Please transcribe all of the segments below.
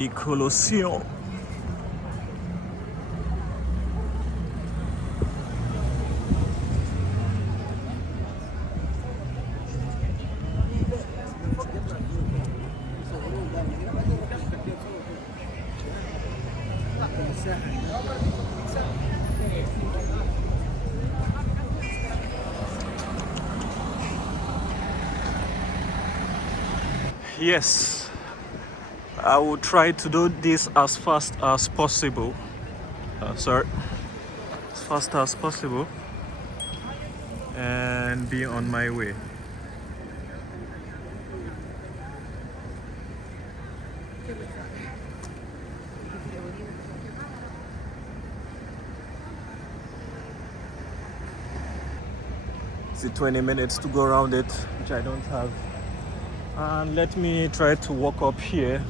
the Colosseum. Yes, I will try to do this as fast as possible. As fast as possible, and be on my way. It's 20 minutes to go around it, which I don't have. And let me try to walk up here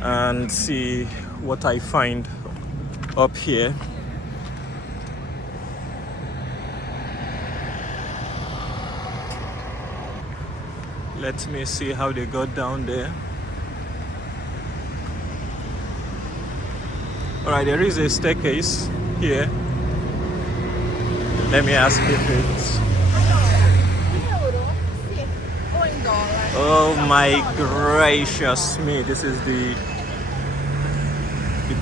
and see what I find up here. Let me see how they got down there. Alright, there is a staircase here. Let me ask if it's... Oh my gracious me, this is the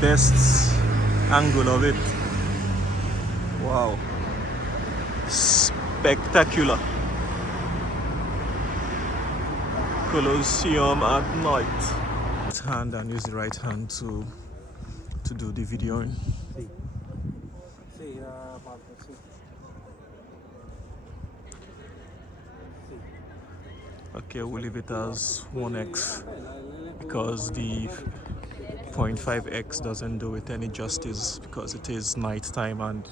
best angle of it. Wow. Spectacular. Colosseum at night. Right hand and use the right hand to do the videoing. Okay, we'll leave it as 1x because the 0.5x doesn't do it any justice because it is night time and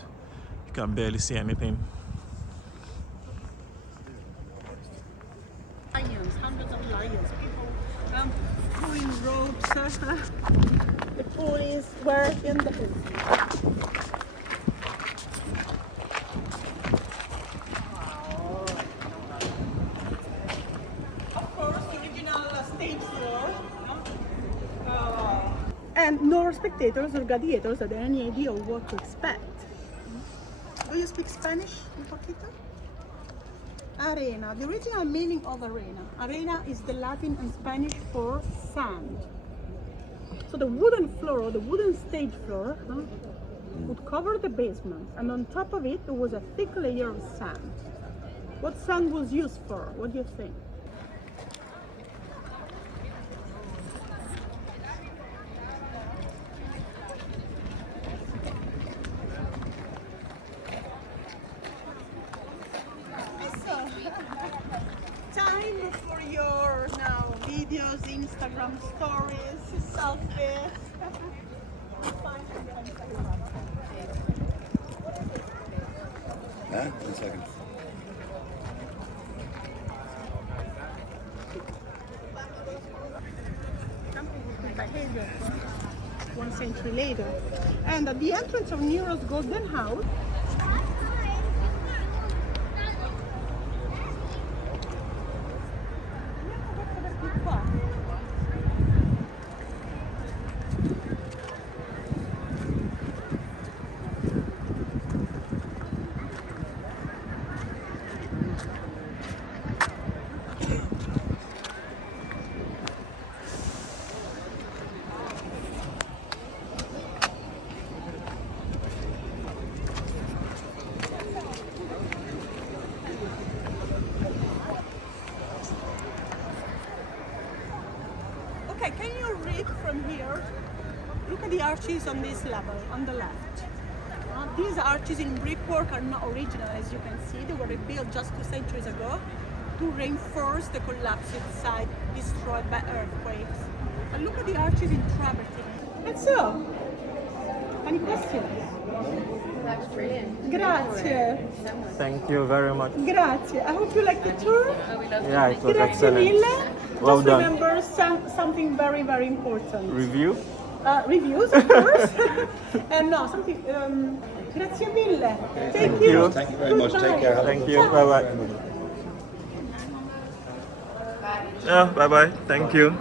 you can barely see anything. Lions, hundreds of lions, people pulling ropes. The police were in the police. And no spectators or gladiators had any idea of what to expect. Do you speak Spanish, un poquito? Arena, the original meaning of arena. Arena is the Latin and Spanish for sand. So the wooden floor, the wooden stage floor, would cover the basement, and on top of it there was a thick layer of sand. What sand was used for? What do you think? Time for your now videos, Instagram stories, selfies. Huh? 1 second. Behavior 1 century later. And at the entrance of Nero's Golden House, okay, can you read from here? Look at the arches on this level, on the left. These arches in brickwork are not original, as you can see. They were rebuilt just 2 centuries ago to reinforce the collapsed site destroyed by earthquakes. And look at the arches in travertine. And so, any questions? That's brilliant. Grazie. Thank you very much. Grazie. I hope you liked the tour. Yeah, it was Grazie excellent. mille. Well Just done. remember something very, very important. Review? Reviews, of course. And no, something. Grazie mille. Thank you. Thank you very much. Take care. Thank you. Bye bye. Yeah, bye bye. Thank you.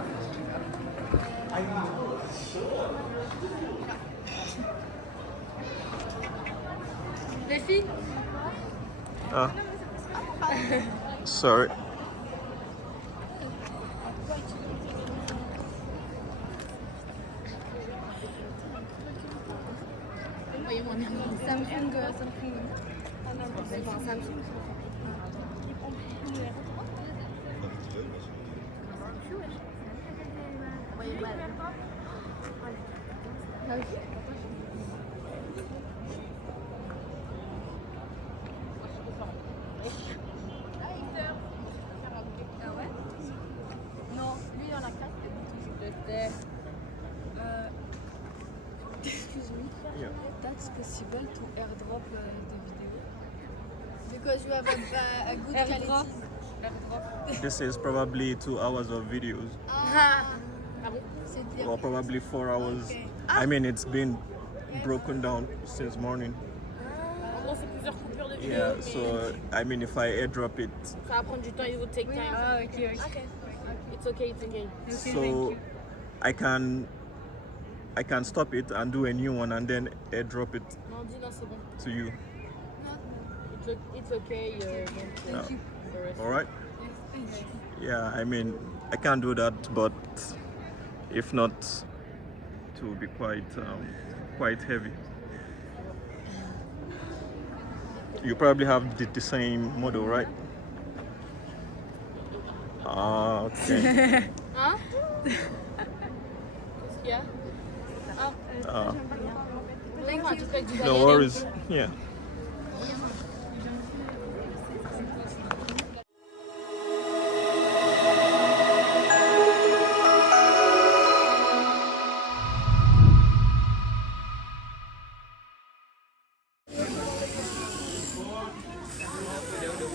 Les filles? Ah. Sorry. Samsung, Samsung. Samsung. Non, lui il en a 4. Excuse me, Yeah. that's possible to airdrop the video because you have a good quality. Airdrop. This is probably 2 hours of videos, C'est bien. or probably 4 hours. Okay. I mean, it's been broken down since morning. En gros, c'est plusieurs coupures de vidéo. Yeah, mais so I mean, if I airdrop it, ça va prendre du temps, it will take time. Ah, ok, ok. It's okay, it's okay. so I can stop it and do a new one and then airdrop it Non, dis non, c'est bon. to you. It's okay. No. The rest. All right? Yeah, I mean, I can do that, but if not, it will be quite heavy. You probably have the same model, right? Ah, okay. Hein? Qu'est-ce qu'il y a? Ah, Vous voulez faire un truc avec du no Daniel? worries. Yeah.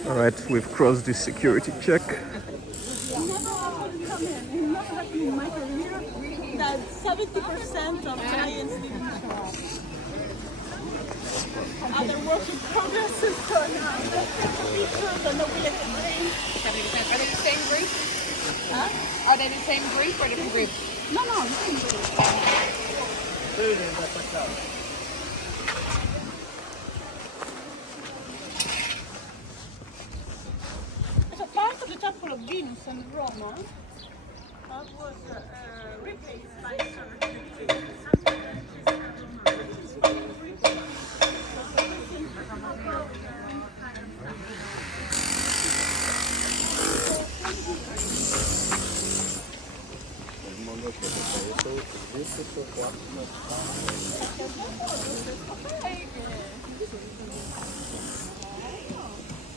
All right, we've crossed the security check. That 70% of clients didn't show up. Other work in progress is going on. Pictures on the way at the train. Are they the same group? Huh? Are they the same group or different groups? No, the same group. So part of the Temple of Venus in Rome was replaced by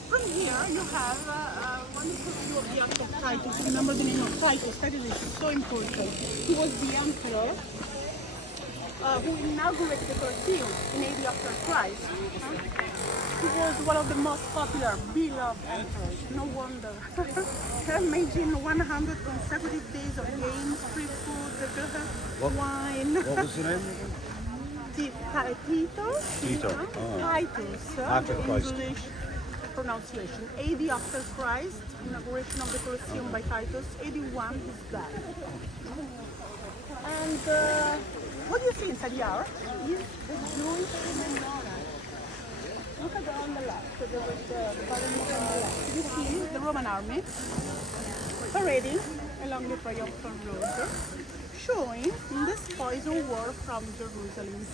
From here you have wonderful view of the Act of Titus. Remember the name of Titus. Titus is so important. He was the emperor who inaugurated the Colosseum in AD after Christ. He was one of the most popular, beloved emperors. No wonder. Imagine 100 consecutive days of games, free food, wine. What was the name? Titus. Tito. Oh. Titus. After Christ. English pronunciation. AD after Christ, inauguration of the Colosseum by Titus. AD 1 is that. And what do you see inside here is the Jewish menorah. Look at on the left, there was the Basilica on the left. You see the Roman army parading along the triumphal road, showing the spoils of war from Jerusalem.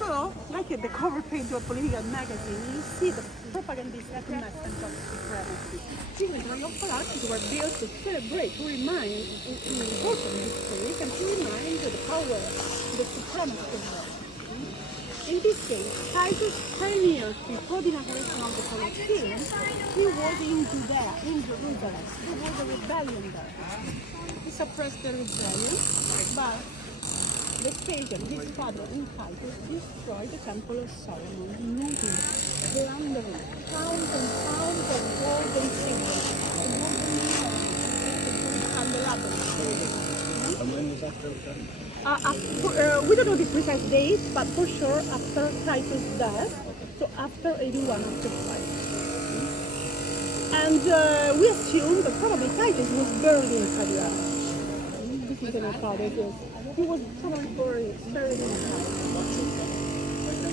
So, like at the cover page of a political magazine, you see the propagandistic message of supremacy. These triumphal arches were built to celebrate, to remind an important history, and to remind the power, the supremacy of Rome. In this case, Titus, 10 years before the inauguration of the Colosseum, he was in Judea, in Jerusalem. There was a rebellion there. He suppressed the rebellion, but Vespasian, his father, in Titus, destroyed the Temple of Solomon, looting, plundering, pounds and pounds of gold and silver, and the labyrinth. And when was that built then? We don't know the precise date, but for sure after Titus' death, so after 81 after Christ. And we assume that probably Titus was buried in Cagliari. This is an hypothesis. He was probably buried inside.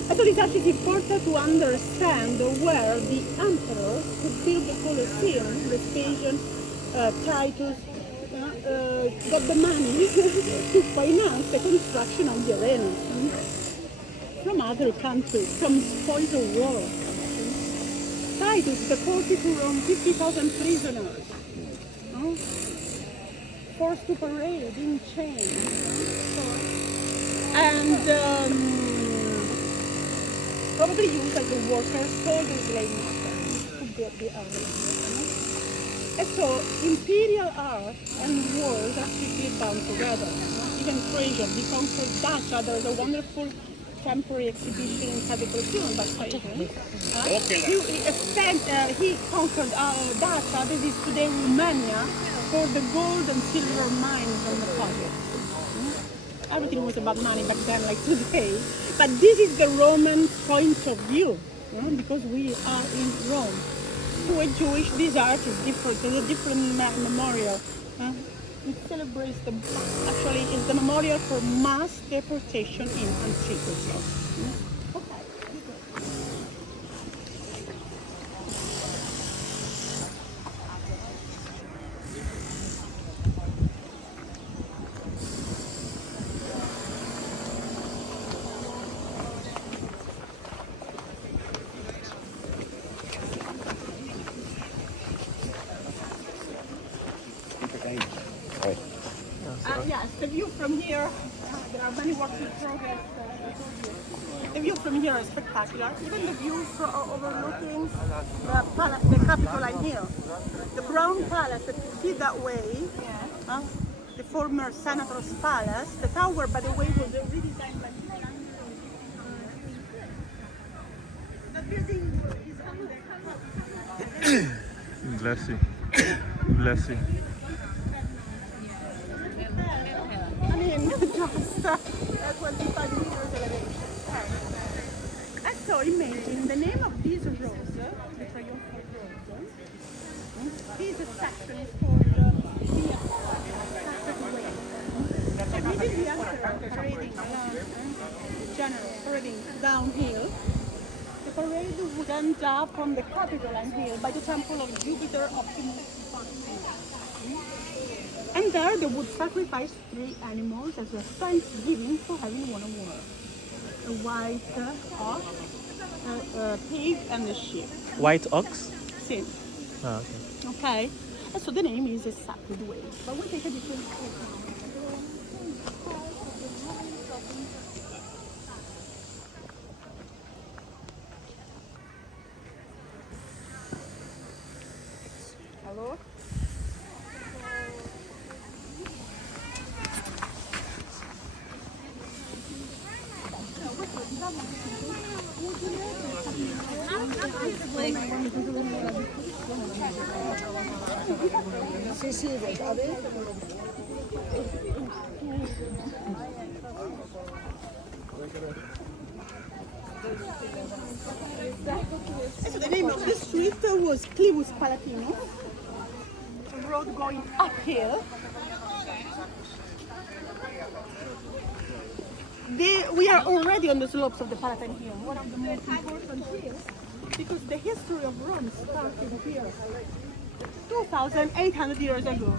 I thought it's actually important to understand where the emperors could build the Colosseum, Vespasian, Titus, got the money to finance the construction of the arena from other countries, from spoils of war. Titus deported to Rome 50,000 prisoners, forced to parade in chains, and probably used as a workers, sold as slave masters to build the arena. And so Imperial art and wars are strictly bound together. Even Fraser, the conquered Dacia, there is a wonderful temporary exhibition inside the Colosseum by Fraser. He conquered Dacia, this is today Romania, for the gold and silver mines on the pocket. Everything was about money back then, like today. But this is the Roman point of view, because we are in Rome. To a Jewish, this art is different. It's a different memorial. It celebrates actually is the memorial for mass deportation in antiquity. Yes, the view from here, there are many works in progress. The view from here is spectacular. Even the view overlooking the Capitoline Hill. The Brown Palace that you see that way, the former Senator's Palace. The tower, by the way, was redesigned by the building is under Bless you. Bless you. I mean, just 25 meters elevation. And so imagine the name of this rose, the triumphal rose, this section is called the Sacred Way. So this is the emperor parading along, the general parading downhill. The parade would end up on the Capitoline Hill by the temple of Jupiter Opulent. And there they would sacrifice 3 animals as a thanksgiving for having won a war. A white ox, a pig, and a sheep. White ox? Sim. Ah, okay. Okay. And so the name is a Sacred Way. But we take a different look now. Hello? So the name of the street was Clivus Palatino, a road going uphill. We are already on the slopes of the Palatine Hill, one of the most important hills, because the history of Rome started here 2,800 years ago.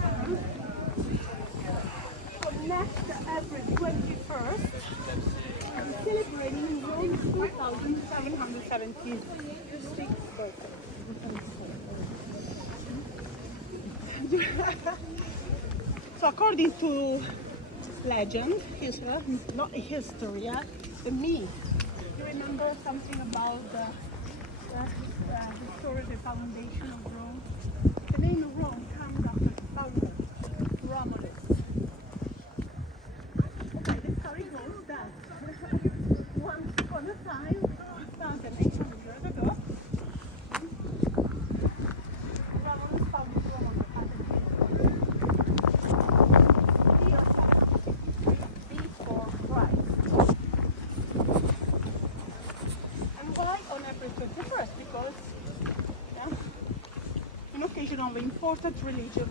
So next April 21st, we're celebrating Rome's 2,776th birthday. So according to legend, not history, the myth. You remember something about the historical foundation of Rome? The name of Rome comes after the founder, Romulus. Okay, the story goes that once upon a time, 2,800 years ago, Romulus founded Rome on the of important religious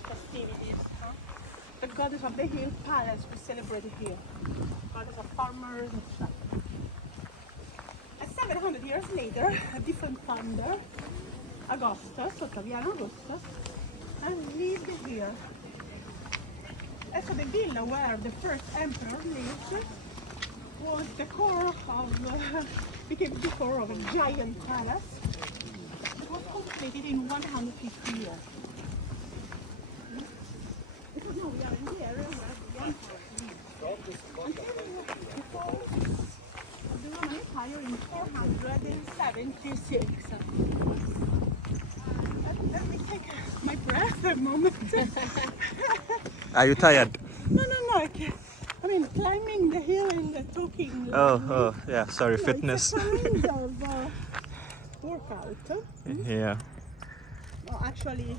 festivities. The goddess of the hill, Pallas, was celebrated here. Goddess of farmers and stuff. years later, a different founder, Augustus, Ottaviano Augustus, and lived here. And so the villa where the first emperor lived was the core of, became the core of a giant palace that was completed in 150 years. Because now we are in the area where the emperor lived. Until the fall of the Roman Empire in 476. Let me take my breath a moment. Are you tired? No, I can't. I mean, climbing the hill and talking. Oh, yeah, sorry, Yeah, fitness. It's a kind of workout. Yeah. Well, actually,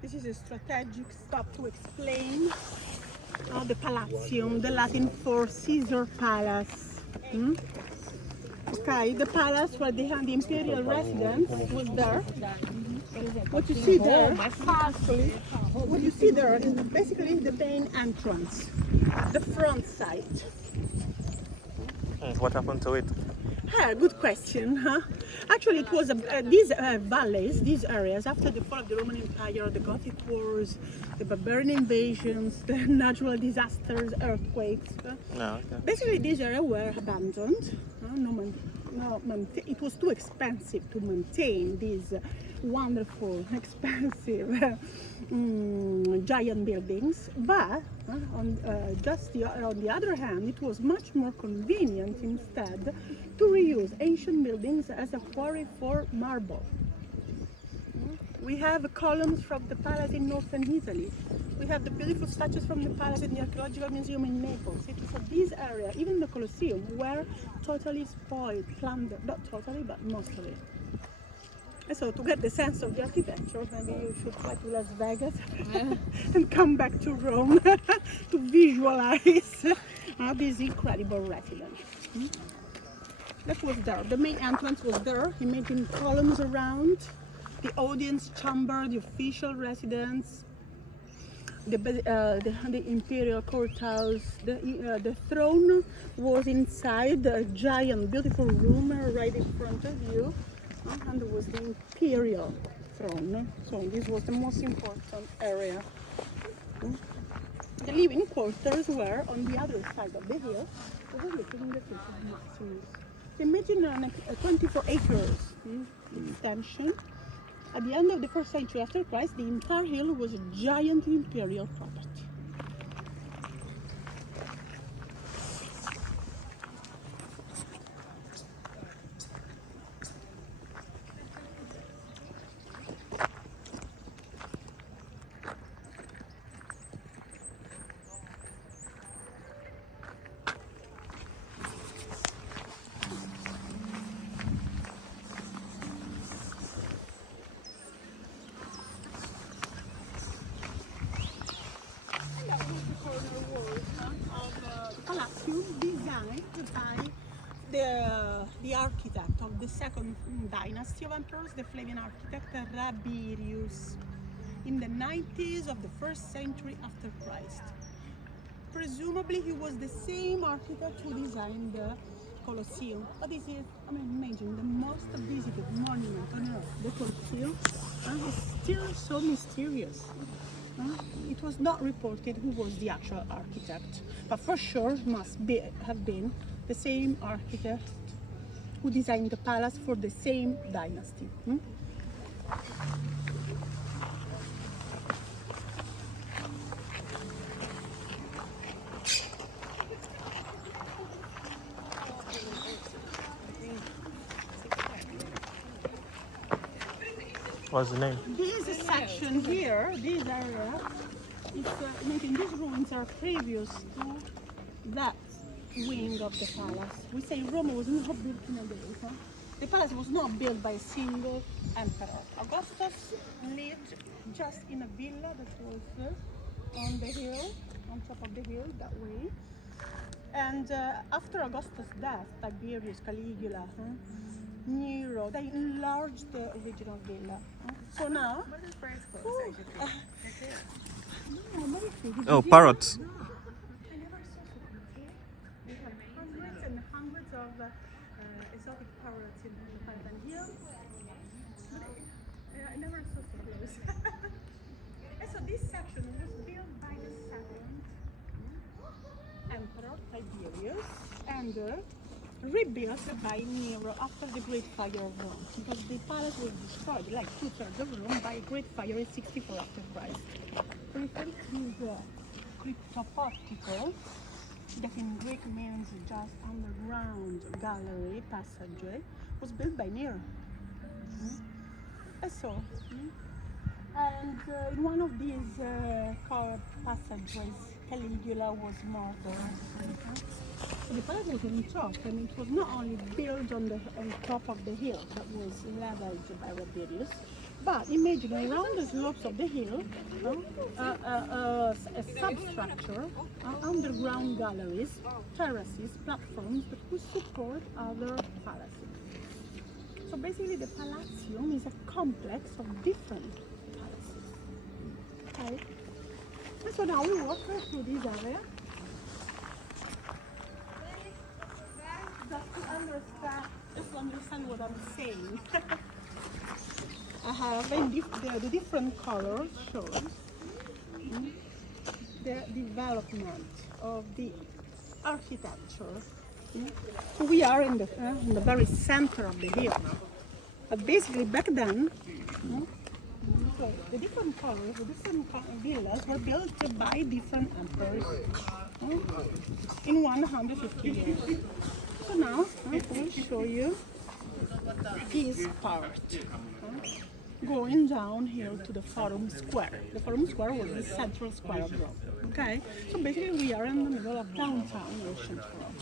this is a strategic stop to explain the Palatium, the Latin for Caesar Palace. Okay, the palace where they had the Imperial residence was there. What you see there, actually, what you see there is basically the main entrance, the front side. What happened to it? Good question, huh? Actually, it was these valleys, these areas, after the fall of the Roman Empire, the Gothic wars, the barbarian invasions, the natural disasters, earthquakes. No, okay. Basically, these areas were abandoned. It was too expensive to maintain these wonderful, expensive giant buildings. But on the other hand, it was much more convenient instead to reuse ancient buildings as a quarry for marble. We have columns from the palace in northern Italy. We have the beautiful statues from the palace in the Archaeological Museum in Naples. So this area, even the Colosseum, were totally spoiled, plundered. Not totally, but mostly. And so to get the sense of the architecture, maybe you should fly to Las Vegas and come back to Rome to visualize this incredible residence. That was there. The main entrance was there. Imagine columns around. The audience chamber, the official residence, the Imperial courthouse, the throne was inside a giant, beautiful room right in front of you, and there was the Imperial throne. So this was the most important area. The living quarters were on the other side of the hill, overlooking the city of Maximus. Imagine a 24 acres extension. At the end of the 1st century after Christ, the entire hill was a giant imperial property. Designed by the architect of the second dynasty of emperors, the Flavian architect Rabirius, in the 90s of the 1st century after Christ. Presumably he was the same architect who designed the Colosseum. But this is, imagine the most visited monument on earth, the Colosseum, is still so mysterious. It was not reported who was the actual architect, but for sure have been the same architect who designed the palace for the same dynasty. What's the name? This section here, this area, making these ruins are previous to that wing of the palace. We say Rome was not built in a day. The palace was not built by a single emperor. Augustus lived just in a villa that was on the hill, on top of the hill, that way. And after Augustus' death, Tiberius, Caligula, Nero, they enlarged the original villa. So now... Oh, parrots. Hundreds and hundreds of exotic parrots. Palatine Hill. I never saw so close. And so this section was built by the second Emperor Tiberius and rebuilt by Nero after the Great Fire of Rome, because the palace was destroyed, like 2/3 of Rome, by a great fire in 64 after Christ. Referring to the cryptoportico, that in Greek means just underground gallery passageway, was built by Nero. And in one of these passageways, Caligula was murdered. So the palace was on top, and it was not only built on top of the hill that was leveled by Tiberius, but imagine around the slopes of the hill, a substructure, underground galleries, terraces, platforms that could support other palaces. So basically the Palatium is a complex of different palaces. Okay? And so now we walk through this area. Just to understand what I'm saying. I have the different colors shows the development of the architecture. So we are in the very center of the hill. But basically back then, so the different colors, the different villas were built by different emperors in 150 years. So now I will show you this part. Going down here to the Forum Square. The Forum Square was the central square of Rome. Okay? So basically we are in the middle of downtown ancient Rome.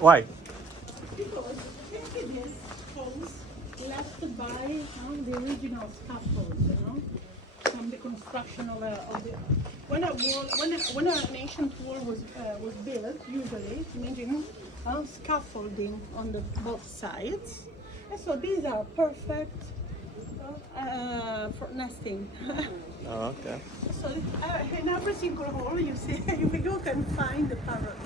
Why? Because this homes left by the original scaffolds, from the construction of the when an ancient wall was built, usually imagine scaffolding on the both sides, and so these are perfect for nesting. Oh, okay. So in every single hole you see, you can find the parrot.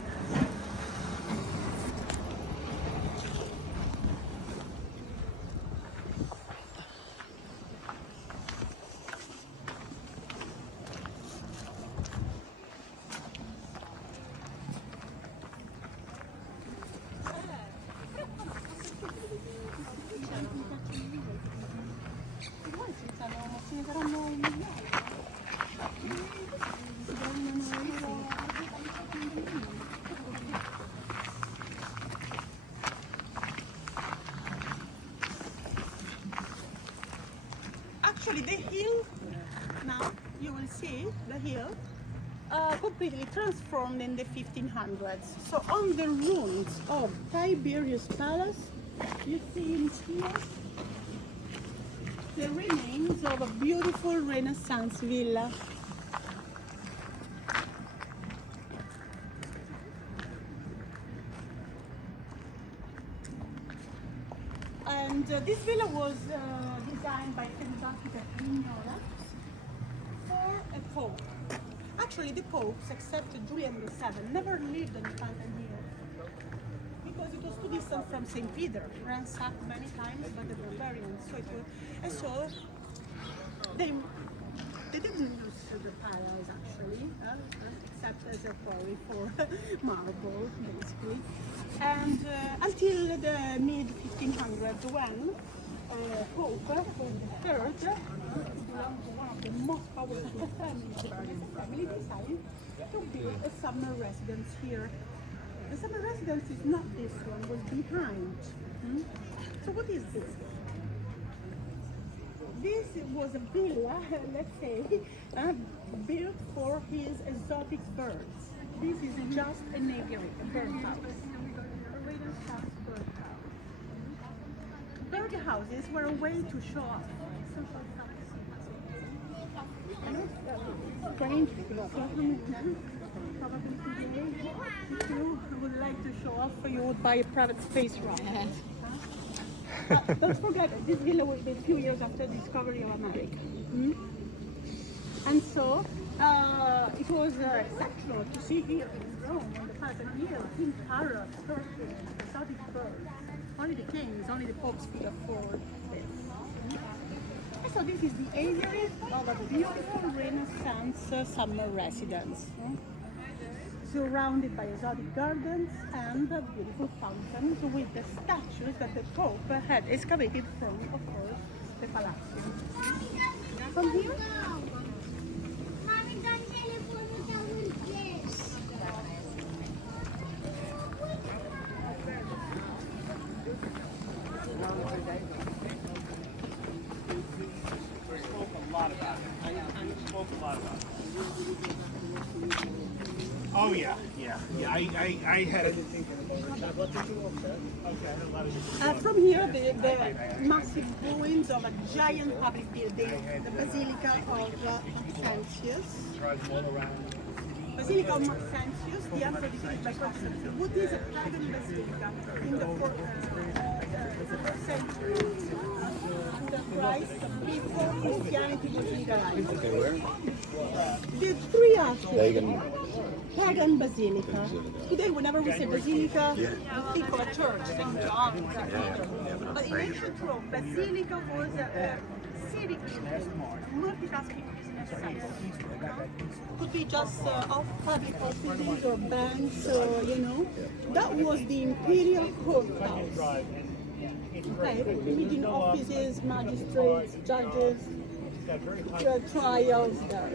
Actually, the hill, now you will see the hill completely transformed in the 1500s. So on the ruins of Tiberius Palace, you see in here the remains of a beautiful Renaissance villa. And this villa was designed by famous architect for a pope. Actually, the popes, except Julian VII, never lived in Palatine Hill because it was too distant from St. Peter, ransacked many times by the barbarians. So they didn't use the palace actually, except as a quarry for marble, basically. And until the mid-1500s, when Pope Paul III, one of the most powerful families, decided to build a summer residence here. The summer residence is not this one, was behind. So what is this? This was a villa, let's say, built for his exotic birds. This is just an aviary, a birdhouse. A Renaissance birdhouse. Birdhouses were a way to show off. Strange because probably today, if you would like to show off, you would buy a private space rocket. Don't forget, this villa was built a few years after the discovery of America. And so, it was exceptional to see here in Rome, on the Palatine Hill, King Herod, Turkey, exotic birds. Only the kings, only the popes could afford this. And so this is the area of a beautiful Renaissance summer residence. Surrounded by exotic gardens and beautiful fountains with the statues that the Pope had excavated from, of course, the Colosseum. From here, Oh yeah. I had it. from here, the massive ruins of a giant public building, the Basilica of Maxentius. Basilica of Maxentius, the emperor defeated by Constantine. What is a pagan basilica in the 4th century? Under Christ, before Christianity was legalized. Okay, where? The three actually. Pagan. Pagan basilica. Today, whenever we say basilica, we think of a church, St. John, Cathedral. But in ancient Rome, basilica was a civic multitasking business site. Could be just off public offices or banks, That was the Imperial courthouse. Okay, meeting offices, magistrates, judges, trials there.